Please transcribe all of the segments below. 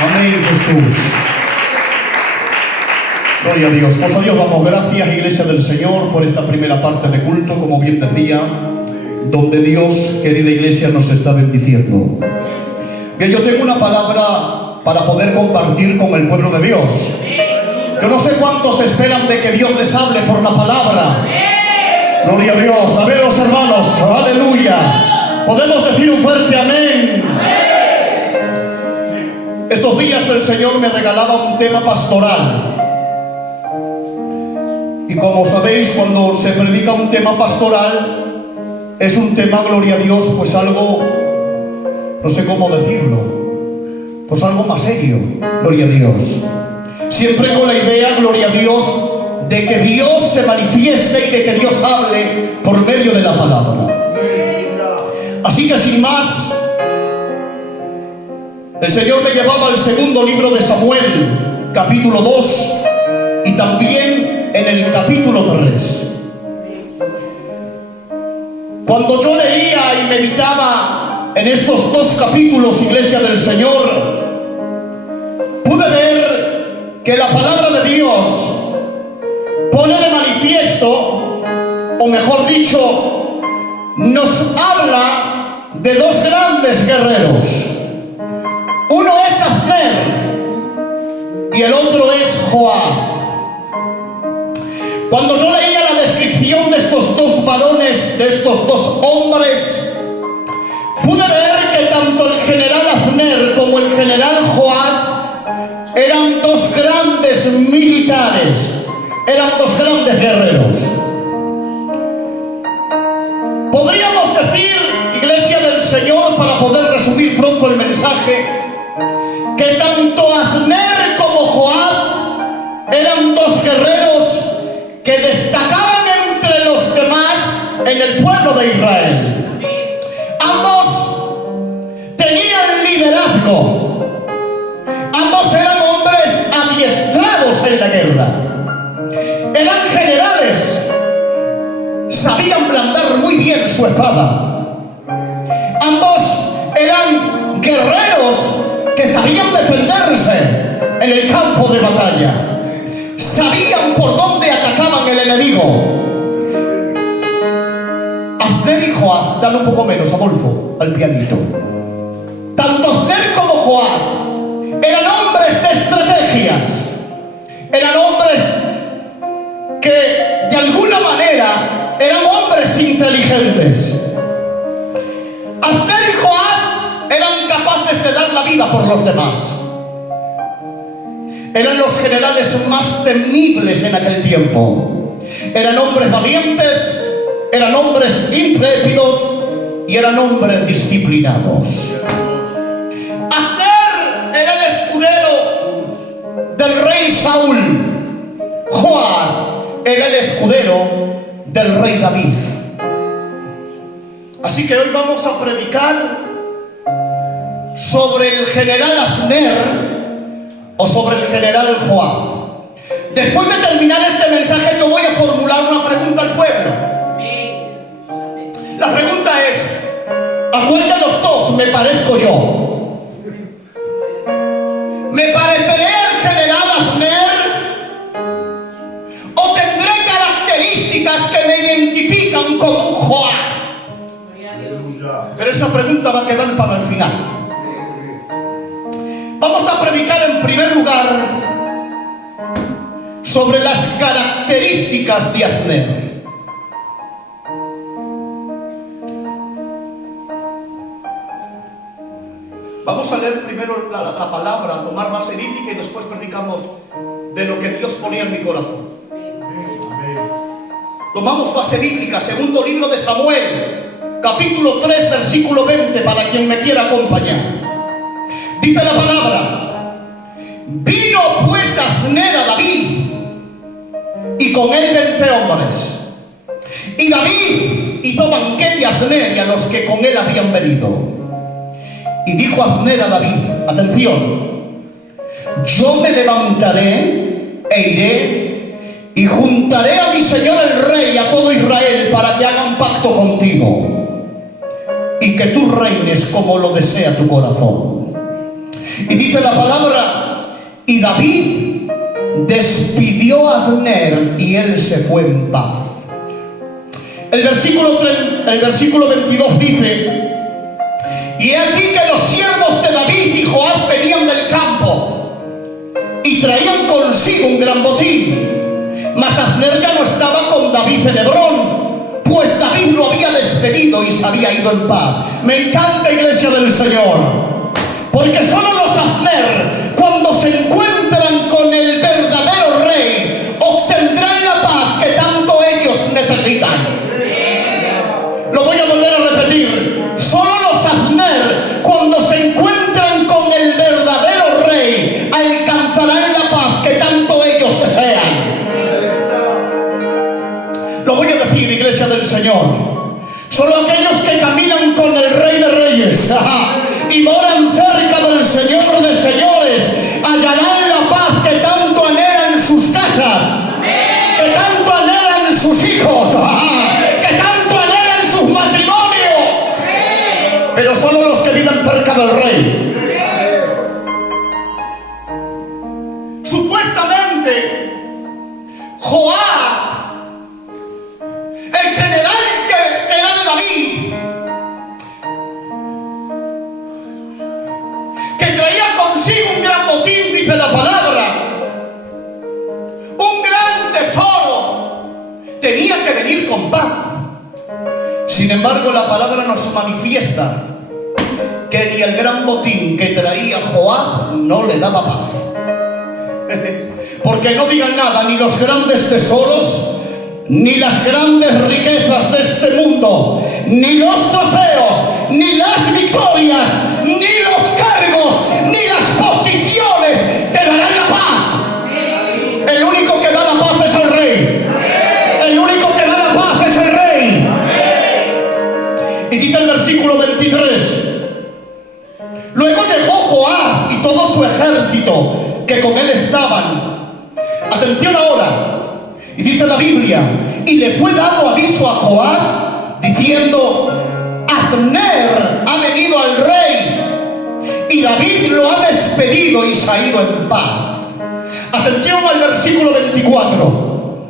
Amén, Jesús. Gloria a Dios. Pues a Dios damos gracias, Iglesia del Señor, por esta primera parte de culto, como bien decía, donde Dios, querida Iglesia, nos está bendiciendo. Bien, yo tengo una palabra para poder compartir con el pueblo de Dios. Yo no sé cuántos esperan de que Dios les hable por la palabra. Gloria a Dios. A ver, los hermanos, aleluya. Podemos decir un fuerte amén. Estos días el Señor me regalaba un tema pastoral. Y como sabéis, cuando se predica un tema pastoral, es un tema, gloria a Dios, pues algo, no sé cómo decirlo, pues algo más serio, gloria a Dios. Siempre con la idea, gloria a Dios, de que Dios se manifieste y de que Dios hable por medio de la palabra. Así que sin más, el Señor me llevaba al segundo libro de Samuel, capítulo 2, y también en el capítulo 3. Cuando yo leía y meditaba en estos dos capítulos, Iglesia del Señor, pude ver que la palabra de Dios pone de manifiesto, o mejor dicho, nos habla de dos grandes guerreros. Uno es Abner y el otro es Joab. Cuando yo leía la descripción de estos dos varones, de estos dos hombres, pude ver que tanto el general Abner como el general Joab eran dos grandes militares, eran dos grandes guerreros. Podríamos decir, Iglesia del Señor, para poder resumir pronto el mensaje, que tanto Abner como Joab eran dos guerreros que destacaban entre los demás en el pueblo de Israel. Ambos tenían liderazgo. Ambos eran hombres adiestrados en la guerra. Eran generales. Sabían blandar muy bien su espada. Ambos eran guerreros que sabían defenderse en el campo de batalla. Sabían por dónde atacaban el enemigo. Abner y Joab, dale un poco menos, Adolfo, al pianito. Tanto Abner como Joab eran hombres de estrategias. Eran hombres que de alguna manera eran hombres inteligentes. Abner y Joab eran capaces de dar la vida por los demás. Eran los generales más temibles en aquel tiempo. Eran hombres valientes, eran hombres intrépidos y eran hombres disciplinados. Abner era el escudero del rey Saúl. Joab era el escudero del rey David. Así que hoy vamos a predicar sobre el general Abner o sobre el general Joab. Después de terminar este mensaje, yo voy a formular una pregunta al pueblo. La pregunta es: ¿a cuál de los dos me parezco yo? ¿Me pareceré al general Abner o tendré características que me identifican como un Joab? Pero esa pregunta va a quedar para el final. Vamos a predicar en primer lugar sobre las características de Abner. Vamos a leer primero la palabra, tomar base bíblica y después predicamos de lo que Dios ponía en mi corazón. Tomamos base bíblica, segundo libro de Samuel, capítulo 3, versículo 20, para quien me quiera acompañar. Dice la palabra: vino pues Abner a David, y con él 20 hombres. Y David hizo banquete a Abner y a los que con él habían venido. Y dijo Abner a David, atención, yo me levantaré e iré y juntaré a mi señor el rey y a todo Israel para que hagan pacto contigo y que tú reines como lo desea tu corazón. Y dice la palabra, y David despidió a Abner y él se fue en paz. El versículo 22 dice, y he aquí que los siervos de David y Joab venían del campo y traían consigo un gran botín. Mas Abner ya no estaba con David en Hebrón, pues David lo había despedido y se había ido en paz. Me encanta, iglesia del Señor, porque solo los Abner, cuando se encuentran con el verdadero rey, obtendrán la paz que tanto ellos necesitan. Lo voy a volver a repetir. Solo los Abner, cuando se encuentran con el verdadero rey, alcanzarán la paz que tanto ellos desean. Lo voy a decir, iglesia del Señor. Solo aquellos que caminan con el Rey de Reyes y moran cerca del Señor de Señores hallarán la paz que tanto anhelan sus casas, que tanto anhelan sus hijos, que tanto anhelan sus matrimonios. Pero solo los que viven cerca del Rey. Supuestamente Joab, el general que era de David, que traía consigo un gran botín, dice la palabra, un gran tesoro, tenía que venir con paz. Sin embargo, la palabra nos manifiesta que ni el gran botín que traía Joab no le daba paz. Porque no digan nada, ni los grandes tesoros, ni las grandes riquezas de este mundo, ni los trofeos, ni las victorias, ni los cargos, ni las posiciones te darán la paz. El único que da la paz es el Rey. El único que da la paz es el Rey. Y dice el versículo 23, luego llegó Joab y todo su ejército que con él estaban. Atención ahora. Y dice la Biblia, y le fue dado aviso a Joab, diciendo, Abner ha venido al rey, y David lo ha despedido y se ha ido en paz. Atención al versículo 24.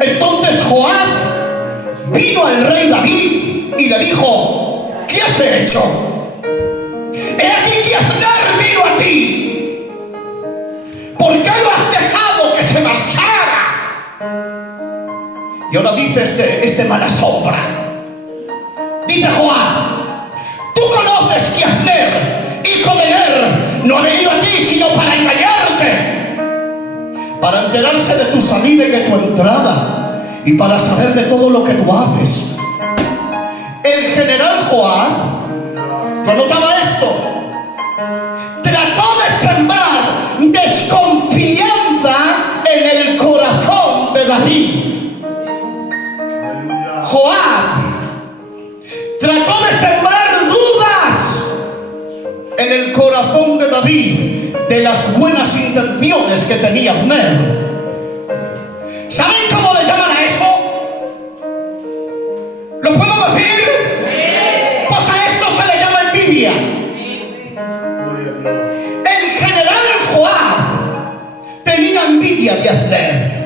Entonces Joab vino al rey David y le dijo, ¿qué has hecho? He aquí que Abner vino a ti. ¿Por qué lo has dejado que se marchara? Y ahora dice este mala sombra. Dice Joab, tú conoces que Abner, hijo de Ner, no ha venido a ti sino para engañarte, para enterarse de tu salida y de tu entrada, y para saber de todo lo que tú haces. El general Joab, ¿tú notaba esto? Trató de sembrar desconfianza en el corazón de David. Joab trató de sembrar dudas en el corazón de David de las buenas intenciones que tenía Abner. ¿Saben cómo le llaman a eso? ¿Lo puedo decir? Pues a esto se le llama envidia. El general Joab tenía envidia de Abner.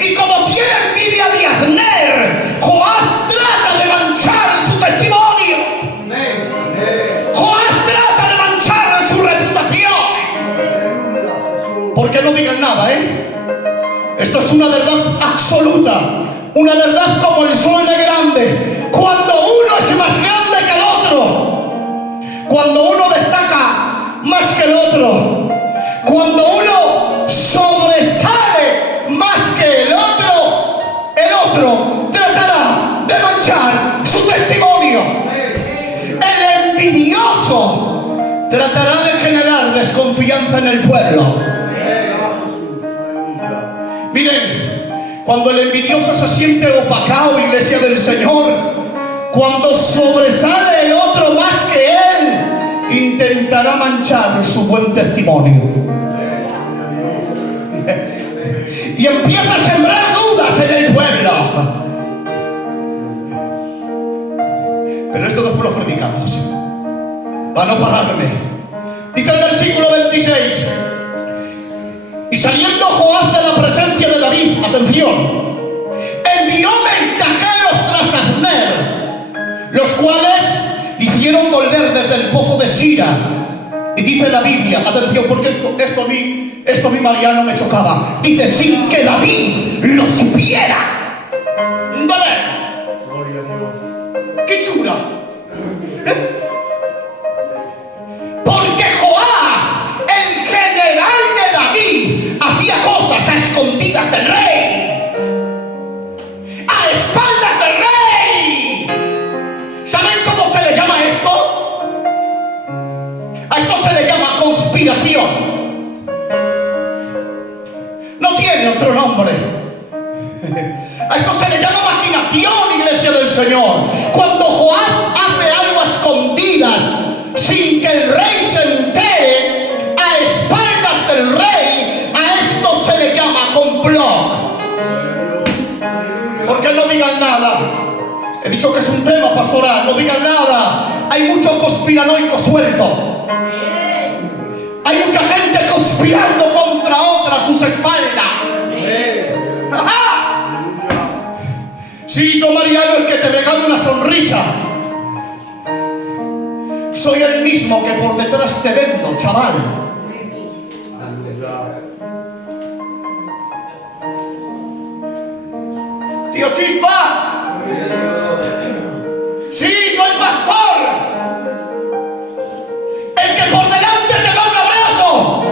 Y como tiene envidia de Abner, Joab trata de manchar su testimonio. Joab trata de manchar su reputación. Porque no digan nada, Esto es una verdad absoluta. Una verdad como el sol de grande. Cuando uno es más grande que el otro, cuando uno destaca más que el otro, cuando uno sobresale más que el otro tratará de manchar su testimonio. El envidioso tratará de generar desconfianza en el pueblo. Miren, cuando el envidioso se siente opacado, iglesia del Señor, cuando sobresale el otro más que él, intentará manchar su buen testimonio. Y empieza a sembrar dudas en el pueblo. Pero esto después lo predicamos, para no pararme. Dice el saliendo Joab de la presencia de David, atención, envió mensajeros tras Abner, los cuales le hicieron volver desde el pozo de Sira. Y dice la Biblia, atención, porque esto a mí Mariano me chocaba. Dice, sin que David lo supiera. ¿Vale? Gloria a Dios. ¡Qué chula! Porque Joab, el general de David, hacía cosas a escondidas del rey, a espaldas del rey. ¿Saben cómo se le llama esto? A esto se le llama conspiración. No tiene otro nombre. A esto se le llama maquinación, iglesia del Señor. Cuando Joab hace algo a escondidas, sin que el rey se entere, a espaldas del rey, a esto se le llama complot. ¿Por qué no digan nada? He dicho que es un tema pastoral, no digan nada. Hay mucho conspiranoico suelto. Hay mucha gente conspirando contra otra a sus espaldas. ¡Ajá! Sí, yo, Mariano, el que te regala una sonrisa, soy el mismo que por detrás te vendo, chaval. Tío Chispas. Sí, yo el pastor, el que por delante te da un abrazo,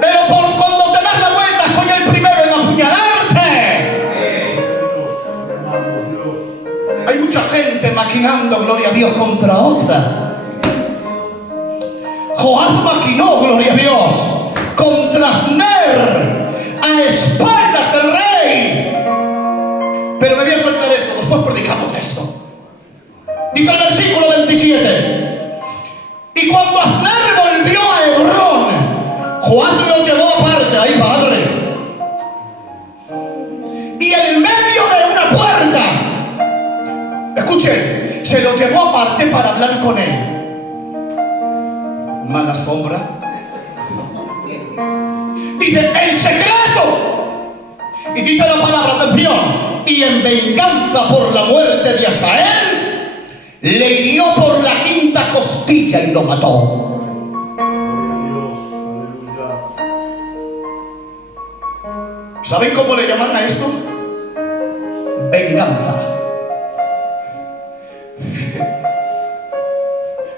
pero por cuando te das la vuelta soy el primero en apuñalarte. Hay mucha gente maquinando, gloria a Dios, contra otra. Joab maquinó, gloria a Dios, contra Abner, a espaldas del rey. Pero me voy a soltar esto, después predicamos esto. Dice el versículo 27. Y cuando Abner volvió a Hebrón, Joab lo llevó aparte, ¡ay, padre! Y en medio de una puerta, escuchen, se lo llevó aparte para hablar con él. Mala sombra. Dice, en secreto. Y dice la palabra, atención, y en venganza por la muerte de Asael, le hirió por la quinta costilla y lo mató. ¿Saben cómo le llaman a esto? Venganza.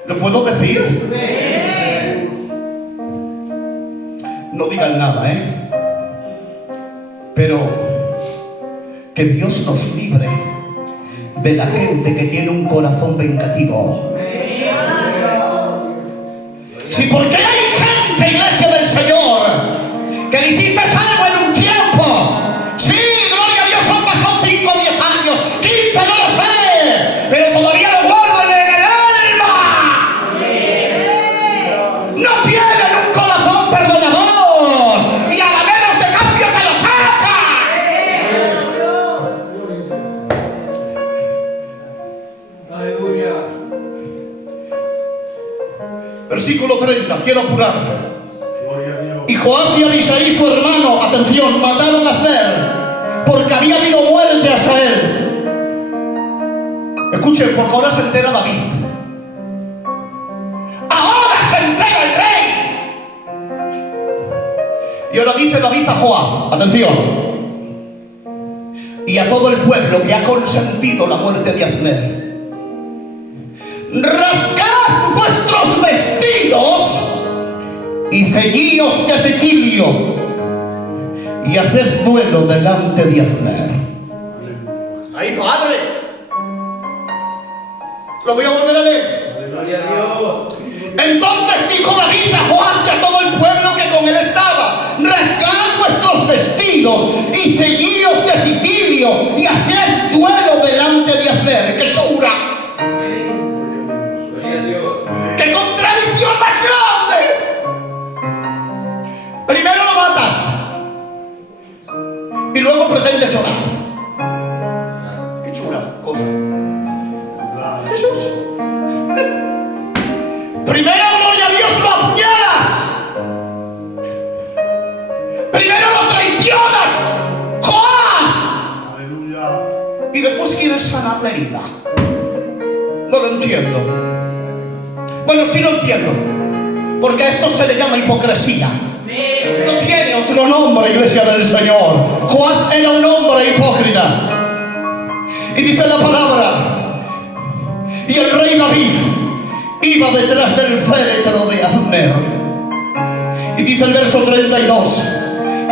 ¿Lo puedo decir? No digan nada, pero que Dios nos libre de la gente que tiene un corazón vengativo. Sí, porque hay gente, iglesia del Señor, que le hiciste algo en un tiempo. Sí, gloria a Dios, han pasado 5 o 10 años, 15, no lo sé, pero todavía lo guardan en el alma. No tienen un corazón perdonador, y a la menos de cambio te lo saca. Aleluya. Versículo 30, quiero apurar. Gloria a Dios. Y Joab y Abisai, su hermano, atención, mataron a Abner, porque había habido muerte a Asael. Escuchen, porque ahora se entera David. Ahora se entera el rey. Y ahora dice David a Joab, atención, y a todo el pueblo que ha consentido la muerte de Abner: rasgad vuestros vestidos y ceñíos de cecilio y haced duelo delante de Abner. ¡Ay, padre! Lo voy a volver a leer. Gloria a Dios. Entonces dijo David a Joab y a todo el pueblo que con él estaba: rasgad vuestros vestidos y ceñíos de cecilio y haced duelo delante de Abner. ¡Qué chura! ¡Qué contradicción más grande! Primero lo matas y luego pretendes llorar. ¡Qué chula cosa! Jesús. Primero, gloria a Dios, lo apuñalas. Primero sanar la herida. No lo entiendo. Bueno, sí lo entiendo, porque a esto se le llama hipocresía. No tiene otro nombre, iglesia del Señor. Joab era un hombre hipócrita. Y dice la palabra, y el rey David iba detrás del féretro de Abner. Y dice el verso 32,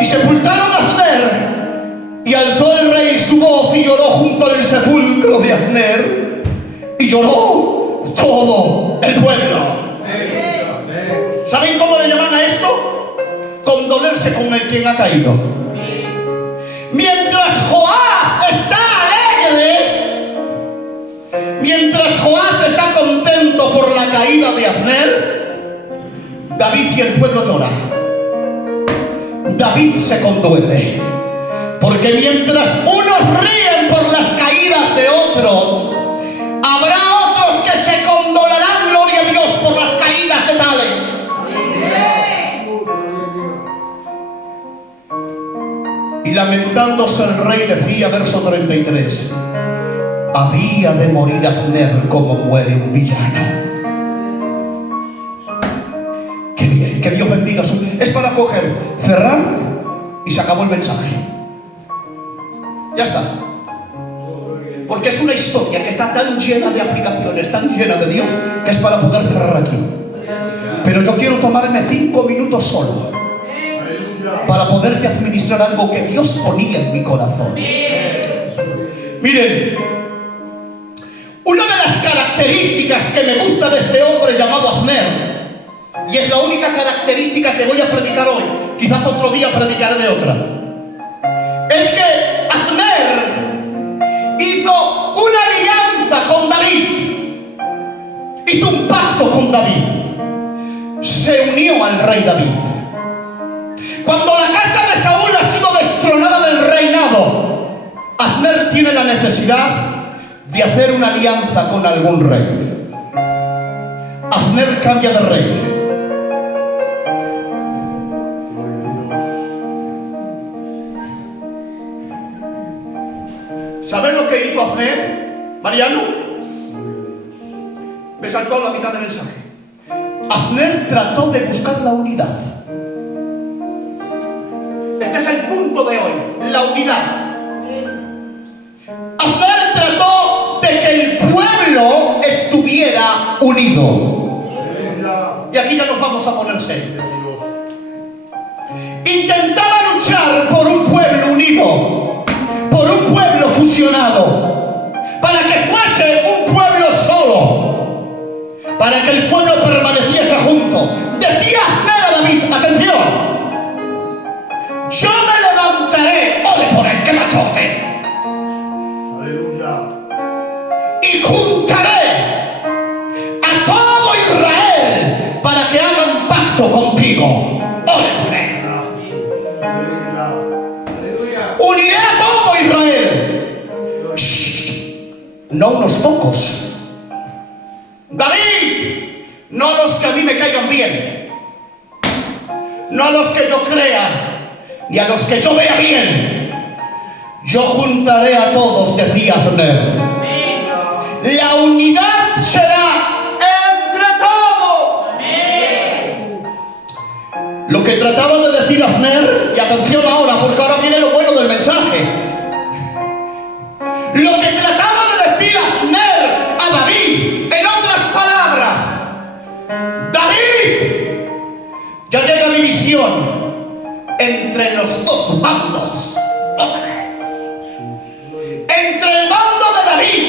y sepultaron a Abner, y alzó el rey su voz y lloró junto al sepulcro de Abner, y lloró todo el pueblo. ¿Saben cómo le llaman a esto? Condolerse con el quien ha caído. Mientras Joab está alegre, mientras Joab está contento por la caída de Abner, David y el pueblo llora. David se conduele, porque mientras unos ríen por las caídas de otros, habrá otros que se condolerán, gloria a Dios, por las caídas de tales. Y lamentándose el rey decía, verso 33, había de morir Abner como muere un villano. Qué bien, que Dios bendiga su... Es para coger, cerrar y se acabó el mensaje. Ya está. Porque es una historia que está tan llena de aplicaciones, tan llena de Dios, que es para poder cerrar aquí. Pero yo quiero tomarme 5 minutos solo para poderte administrar algo que Dios ponía en mi corazón. Miren, una de las características que me gusta de este hombre llamado Abner, y es la única característica que voy a predicar hoy, quizás otro día predicaré de otra, es que Abner hizo una alianza con David, hizo un pacto con David, se unió al rey David. Cuando la casa de Saúl ha sido destronada del reinado, Abner tiene la necesidad de hacer una alianza con algún rey. Abner cambia de rey. ¿Saben lo que hizo Abner, Mariano? Me saltó la mitad del mensaje. Abner trató de buscar la unidad. Este es el punto de hoy, la unidad. Abner trató de que el pueblo estuviera unido. Y aquí ya nos vamos a poner serios. Intentaba luchar por un pueblo unido, por un pueblo fusionado, para que fuese un pueblo solo, para que el pueblo permaneciese junto. Decía Abner a David, atención, yo me levantaré, ole por el que machote, y juntaré a todo Israel para que hagan pacto contigo. Ole por él. Uniré a todo Israel. No unos pocos. David, no a los que a mí me caigan bien, no a los que yo crea, ni a los que yo vea bien. Yo juntaré a todos, decía Abner. La unidad será entre todos. Lo que trataba de decir Abner, y atención ahora, porque ahora viene lo bueno del mensaje. Lo que trataba de decir Abner a David, en otras palabras, David, ya llega división entre los dos bandos, entre el bando de David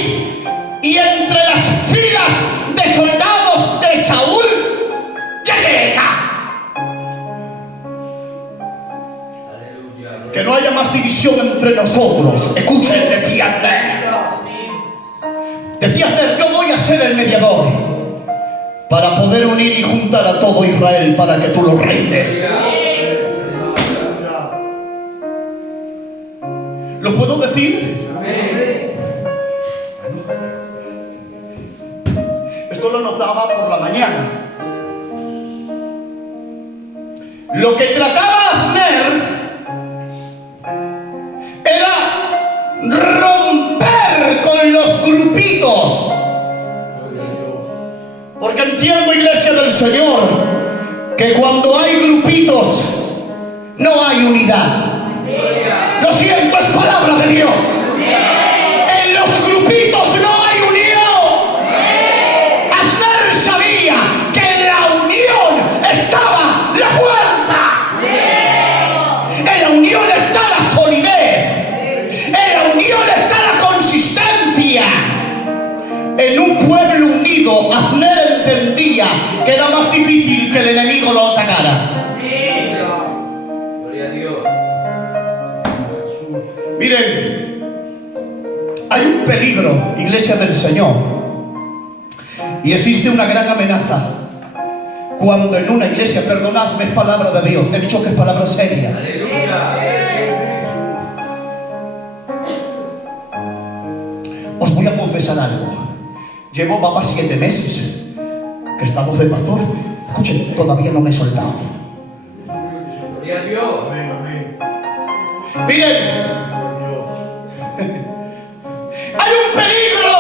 y entre las filas de soldados de Saúl, ya llega. Que no haya más división entre nosotros. Escuchen, decía Abner. Decía Abner, yo voy a ser el mediador para poder unir y juntar a todo Israel para que tú lo reines. ¿Lo puedo decir? Esto lo notaba por la mañana. Lo que trataba Abner era romper con los grupitos. Gloria a Dios. Porque entiendo, iglesia del Señor, que cuando hay grupitos no hay unidad. Lo siento, es palabra de Dios. En los grupitos no hay unión. Abner sabía que en la unión estaba la fuerza. En la unión está la solidez. En la unión está la consistencia. En un pueblo unido, Abner entendía que era más difícil que el enemigo lo atacara. Gloria a Dios. Jesús. Miren, hay un peligro, iglesia del Señor, y existe una gran amenaza cuando en una iglesia, perdonadme, es palabra de Dios, he dicho que es palabra seria. Aleluya. Os voy a confesar algo. Llevo, va 7 meses que estamos de pastor. Escuchen, todavía no me he soltado. Gloria a Dios. Amén, amén. Miren, Gloria a Dios. hay un peligro,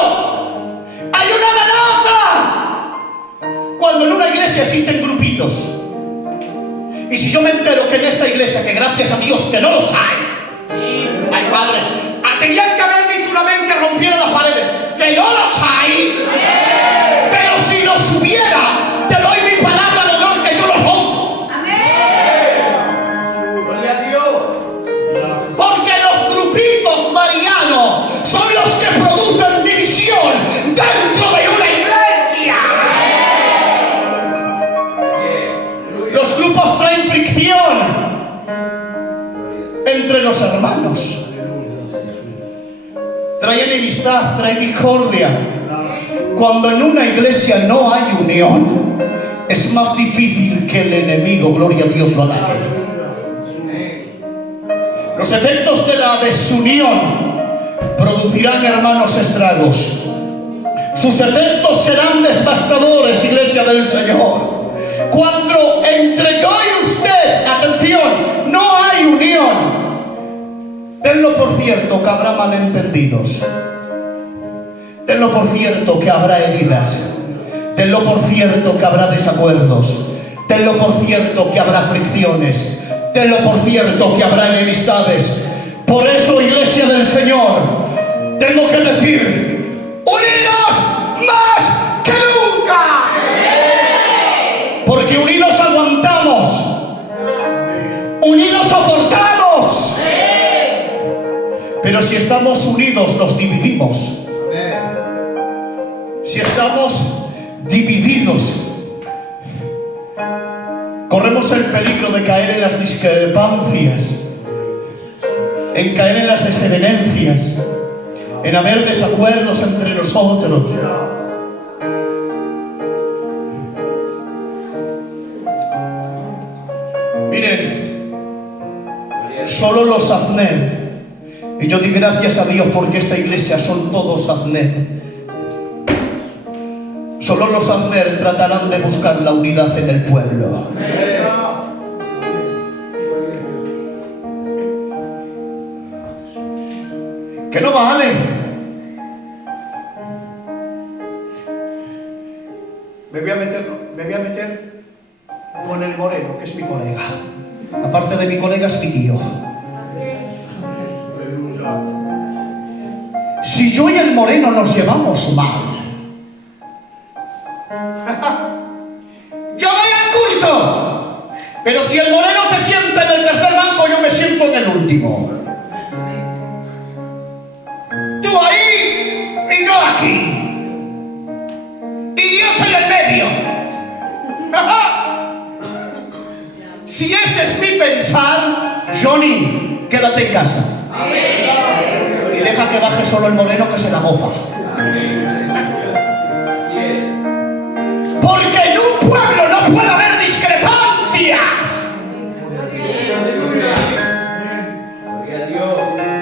hay una amenaza cuando en una iglesia existen grupitos. Y si yo me entero que en esta iglesia, que gracias a Dios que no los hay, ay padre, tenían que haber dicho una vez que rompiera las paredes, que no los hay, pero si los hubiera, te doy mi palabra de honor que yo los rompo. Gloria a Dios. Porque los grupitos marianos son los que producen división dentro de una iglesia. Los grupos traen fricción entre los hermanos. Trae enemistad, trae discordia. Cuando en una iglesia no hay unión, es más difícil que el enemigo, gloria a Dios, lo ataque. Los efectos de la desunión producirán, hermanos, estragos. Sus efectos serán devastadores, iglesia del Señor. Cuando entre yo y usted, atención, no hay unión, tenlo por cierto que habrá malentendidos. Tenlo por cierto que habrá heridas. Tenlo por cierto que habrá desacuerdos. Tenlo por cierto que habrá fricciones. Tenlo por cierto que habrá enemistades. Por eso, iglesia del Señor, tengo que decir, unidos más que nunca. Porque unidos aguantamos. Unidos soportamos. Pero si estamos unidos, nos dividimos. Si estamos divididos, corremos el peligro de caer en las discrepancias, en caer en las desavenencias, en haber desacuerdos entre nosotros. Miren, solo los Abner. Y yo di gracias a Dios porque esta iglesia son todos Abner. Solo los Abner tratarán de buscar la unidad en el pueblo. Que no vale. Me voy a meter con el moreno, que es mi colega. Aparte de mi colega, es mi tío. Si yo y el moreno nos llevamos mal, yo voy al culto, pero si el moreno se sienta en el tercer banco, yo me siento en el último. Tú ahí y yo aquí, y Dios en el medio. Si ese es mi pensar, Johnny, quédate en casa. Y deja que baje solo el moreno, que se la mofa. Porque en un pueblo no puede haber discrepancias.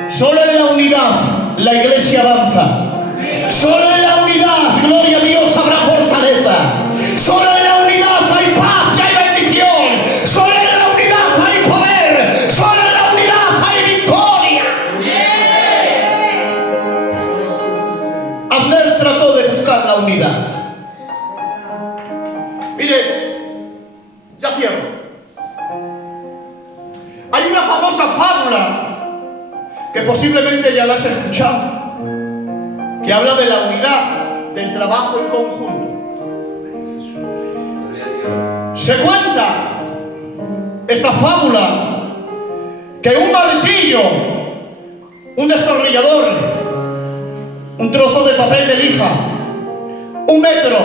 Solo en la unidad la iglesia avanza. Solo en la unidad, gloria a Dios, habrá fortaleza. Solo en la unidad hay paz y hay bendición. Solo en la unidad hay poder. Solo en la unidad hay victoria. Abner cierro. Hay una famosa fábula que posiblemente ya la has escuchado, que habla de la unidad, del trabajo en conjunto. Se cuenta esta fábula que un martillo, un destornillador, un trozo de papel de lija, un metro,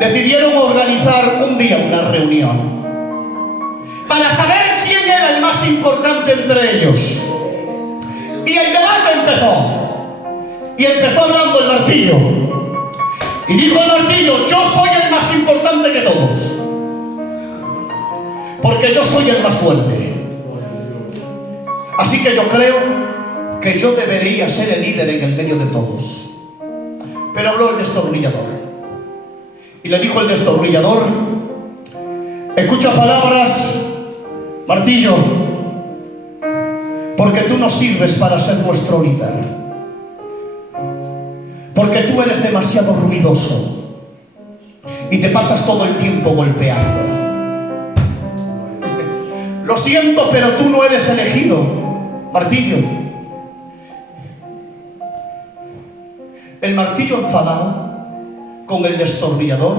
decidieron organizar un día una reunión para saber quién era el más importante entre ellos. Y el debate empezó. Y empezó hablando el martillo. Y dijo el martillo: yo soy el más importante que todos, porque yo soy el más fuerte. Así que yo creo que yo debería ser el líder en el medio de todos. Pero habló el destornillador. Y le dijo el destornillador: escucha palabras, martillo, porque tú no sirves para ser nuestro líder, porque tú eres demasiado ruidoso y te pasas todo el tiempo golpeando. Lo siento, pero tú no eres elegido, martillo. El martillo, enfadado con el destornillador,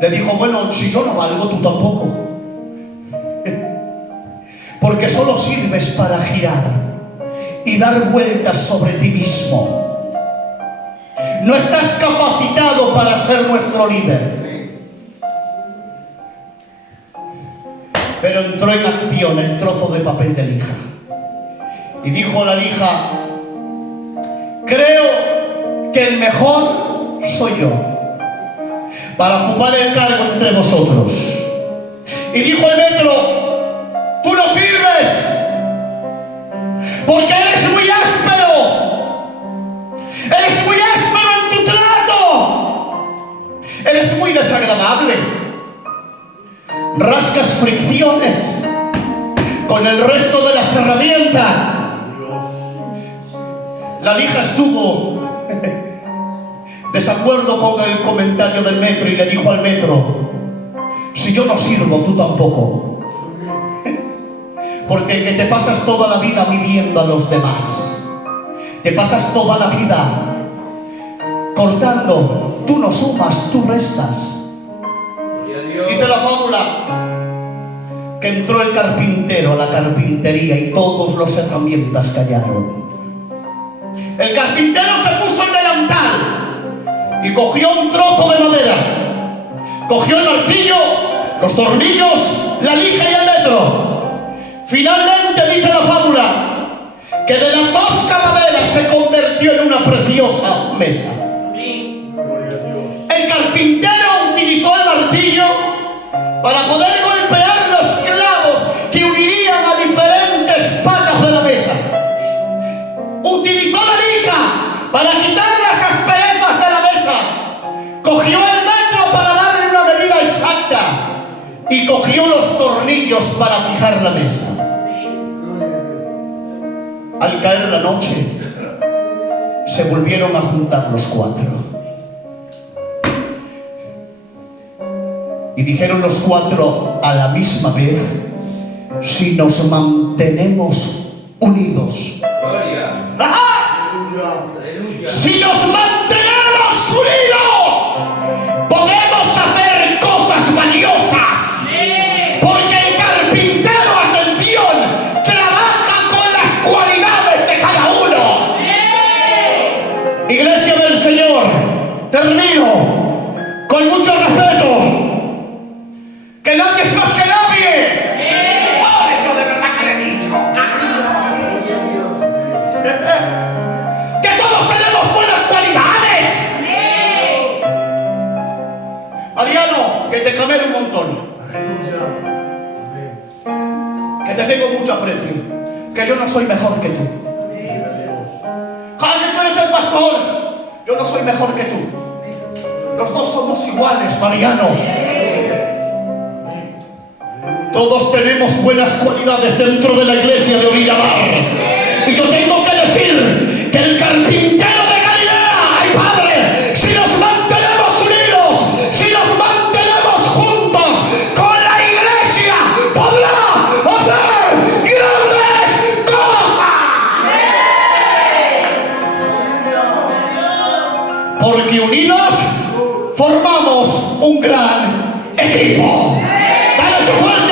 le dijo: bueno, si yo no valgo, tú tampoco, porque solo sirves para girar y dar vueltas sobre ti mismo. No estás capacitado para ser nuestro líder. Pero entró en acción el trozo de papel de lija y dijo a la lija: creo que el mejor soy yo para ocupar el cargo entre vosotros. Y dijo el metro: tú no sirves, porque eres muy áspero. Eres muy áspero en tu trato. Eres muy desagradable. Rascas fricciones con el resto de las herramientas. La lija estuvo desacuerdo con el comentario del metro y le dijo al metro: si yo no sirvo, tú tampoco, porque que te pasas toda la vida midiendo a los demás, te pasas toda la vida cortando, tú no sumas, tú restas. Dice la fábula que entró el carpintero a la carpintería y todos los herramientas callaron. El carpintero se puso el delantal y cogió un trozo de madera, cogió el martillo, los tornillos, la lija y el metro. Finalmente, dice la fábula, que de la tosca madera se convirtió en una preciosa mesa. El carpintero utilizó el martillo para poder golpear los clavos que unirían a diferentes patas de la mesa. Utilizó la lija para quitar las asperezas de la mesa. Cogió el metro para darle una medida exacta y cogió los tornillos para fijar la mesa. Al caer la noche, se volvieron a juntar los cuatro. Y dijeron los cuatro a la misma vez: si nos mantenemos unidos. Si nos mantenemos unidos, podemos hacer cosas valiosas. Porque el carpintero, atención, trabaja con las cualidades de cada uno. Iglesia del Señor, termino con mucho respeto. Que nadie es más que nadie. Yo de verdad que le he dicho. Que todos tenemos buenas cualidades. Mariano, que te camele un montón. Que te tengo mucho aprecio. Que yo no soy mejor que tú. Jaime, tú eres el pastor. Yo no soy mejor que tú. Los dos somos iguales, Mariano. Todos tenemos buenas cualidades dentro de la iglesia de Orillamar. Y yo tengo que decir que el carpintero de Galilea, ¡ay Padre! Si nos mantenemos unidos, si nos mantenemos juntos con la iglesia un gran equipo. Dale su fuerte